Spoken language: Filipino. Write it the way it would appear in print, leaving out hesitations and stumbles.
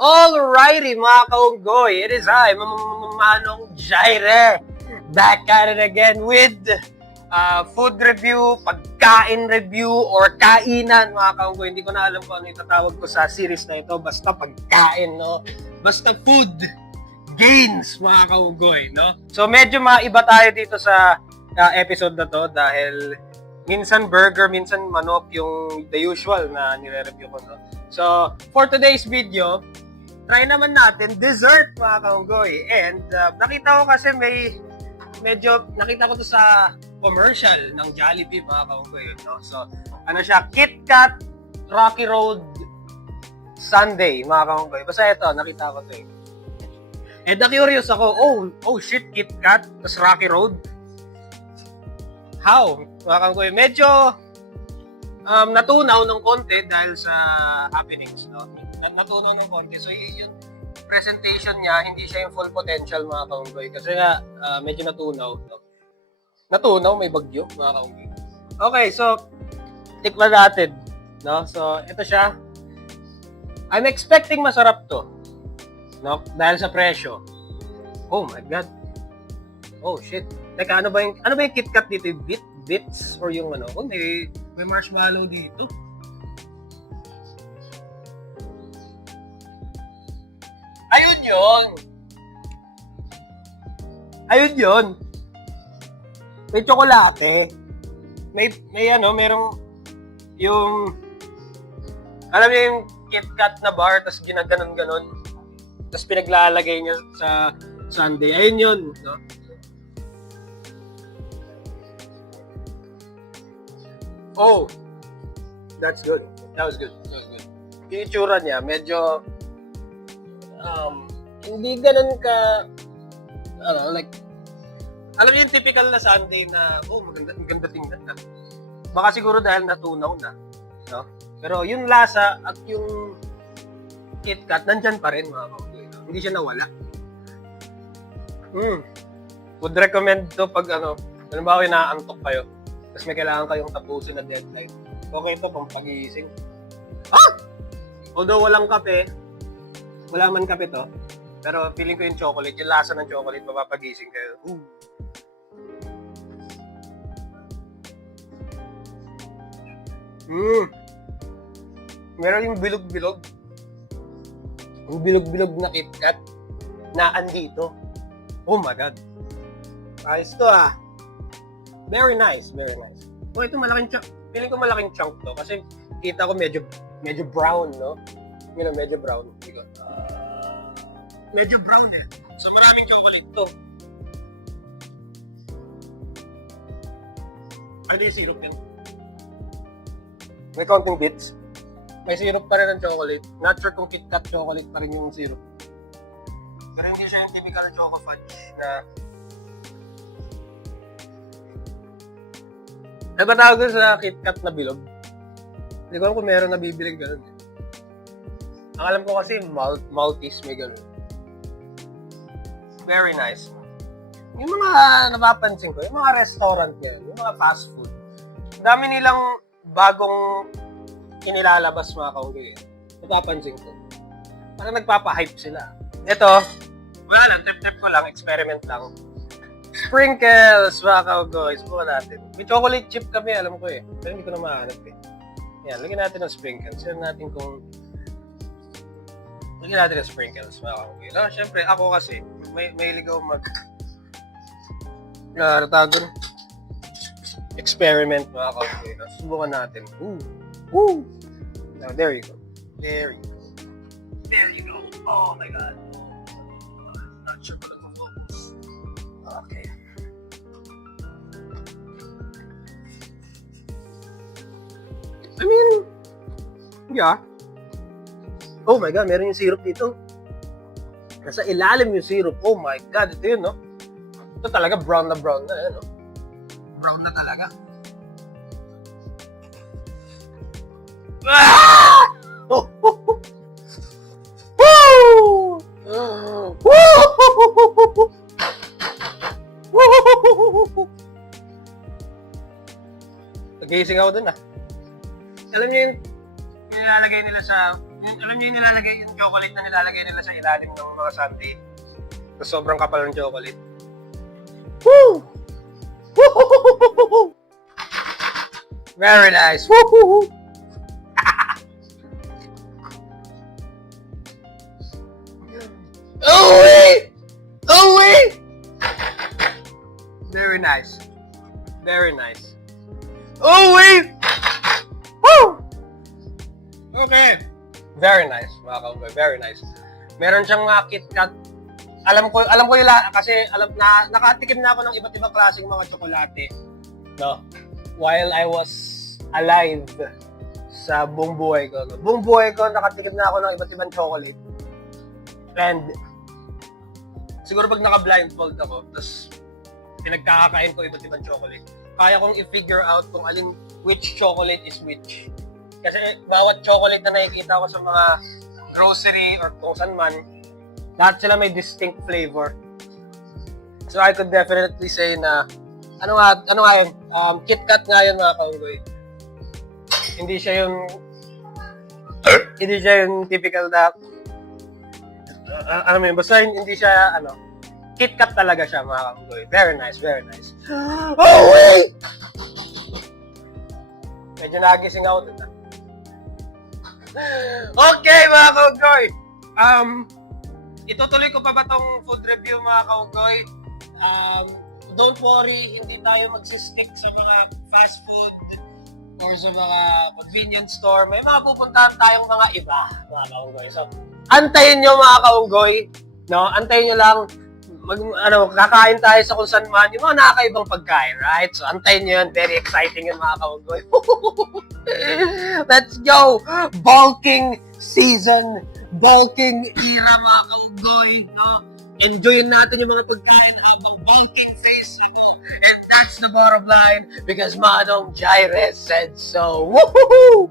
Alrighty mga kaunggoy, it is I, Manong Jaire, back at it again with food review, pagkain review, or kainan mga kaunggoy. Hindi ko na alam kung ano yung tatawag ko sa series na ito, basta pagkain, no? Basta food gains mga kaunggoy, no? So medyo maiba tayo dito sa episode na to dahil minsan burger, minsan manok, yung the usual na nire-review ko, no? So, for today's video, try naman natin dessert mga kaunggoy. And nakita ko kasi nakita ko to sa commercial ng Jollibee mga kaunggoy, no? So, ano siya, Kit Kat Rocky Road Sundae mga kaunggoy. Basta ito, nakita ko to eh. And na-curious ako, oh shit, Kit Kat, tas Rocky Road. How? Mga kaunggoy, medyo natunaw ng konti dahil sa happenings, no? Natunaw ng konti. So, yung presentation niya, hindi siya yung full potential, mga kaunggoy. Kasi nga, medyo natunaw. No? Natunaw, may bagyo, mga kaunggoy. Okay, so, tikman natin. No? So, ito siya. I'm expecting masarap to. No? Dahil sa presyo. Oh my God. Oh, shit. Teka, ano ba yung KitKat dito? Yung bits? Or yung ano? Oh, may marshmallow dito. Ayun yun. May tsokolate. May merong yung alam mo yung KitKat na bar, tapos ginaganon-ganon. Tapos pinaglalagay niya sa sundae. Ayun yun, no? Oh, that's good. That was good. Yung itsura niya, medyo hindi ganun ka like alam niyo yung typical na sundae na maganda tingnan na. Baka siguro dahil natunaw na, no? Pero yung lasa at yung KitKat nandyan pa rin mga kaunggoy. Hindi siya nawala. Would recommend to pag halimbawa inaantok kayo. Tapos may kailangan kayong tapusin na deadline. Okay ito pang pag-iising. Although walang kape, wala man kape to, pero feeling ko yung chocolate, yung lasa ng chocolate, mapapagising kayo. Meron yung bilog-bilog. Yung bilog-bilog na KitKat na andito. Oh my God. Ayos to ah. Very nice, very nice. Oh, ito malaking chunk. Feeling ko malaking chunk to kasi kita ko medyo brown, no? Medyo brown. Medyo brown eh. So maraming chocolate to. Ano yung syrup yun? May counting bits. May syrup pa rin ng chocolate. Not sure kung KitKat chocolate pa rin yung syrup. Pero hindi siya yung typical na choco fudge na ano ba tawag doon sa KitKat na bilog? Hindi ko alam kung meron nabibiling gano'n. Ang alam ko kasi Maltese may gano'n. Very nice. Yung mga napapansin ko, yung mga restaurant niya, yung mga fast food, dami nilang bagong inilalabas mga kaunggoy. Napapansin ko. Parang nagpapa-hype sila. Ito, wala lang, trip ko lang, experiment lang. Sprinkles, mga kaunggoy. Subukan natin. May chocolate chip kami, alam ko eh. Pero hindi ko na mahanap eh. Yan, lagyan natin ng sprinkles. Lagyan natin ng sprinkles, mga kaunggoy. So, syempre, ako kasi, may ligaw experiment, mga kaunggoy. Subukan natin. Now, there you go. There you go. Oh my God. Not sure kung nag-focus. Okay. I mean, yeah. Oh my God, meron yung syrup dito. Nasa ilalim yung syrup. Oh my God, ito yun, no? Ito talaga brown na, no? Brown na talaga. Ah! Oh! Nagising ako dun ah. Alam niyo yung nilalagay nila sa alam niyo yung nilalagay, yung chocolate na nilalagay nila sa ilalim ng mga sundae. So, sobrang kapal ng chocolate. Woo! Woo! Very nice. Woo! Oh, wait! Oh, wait! Very nice. Very nice. Oh, wait! Woo! Okay. Very nice, mga kaunggoy. Very nice. Meron siyang mga KitKat. Alam ko yung kasi nakatikim na ako ng iba't ibang klaseng mga tsokolate. No? While I was alive sa buong buhay ko. No? Buong buhay ko, nakatikim na ako ng iba't ibang chocolate. And siguro pag naka-blindfold ako, tapos pinagkakakain ko iba't ibang chocolate, kaya kong i-figure out kung which chocolate is which. Kasi bawat chocolate na nakikita ko sa mga grocery or kung saan man, lahat sila may distinct flavor. So I could definitely say na, ano nga yun, KitKat nga yun mga kaunggoy. Hindi siya yung typical na, basta hindi siya, KitKat talaga siya mga kaunggoy. Very nice, very nice. Oh, wait! Medyo nagising ako dun. Okay, mga kaunggoy. Itutuloy ko pa ba tong food review, mga kaunggoy? Don't worry, hindi tayo magsistick sa mga fast food or sa mga convenience store. May mga pupuntahan tayong mga iba, mga kaunggoy. So, antayin nyo, mga kaunggoy. No? Antayin nyo lang. Kakain tayo sa kung saan man. Yung mga nakakaibang pagkain, right? So, antayin nyo yun. Very exciting yun, mga kaunggoy. Let's go! Bulking season. Bulking era, mga kaunggoy. No? Enjoyin natin yung mga pagkain habang bulking face ako. And that's the bottom line because Manong Jaire said so. Woohoo!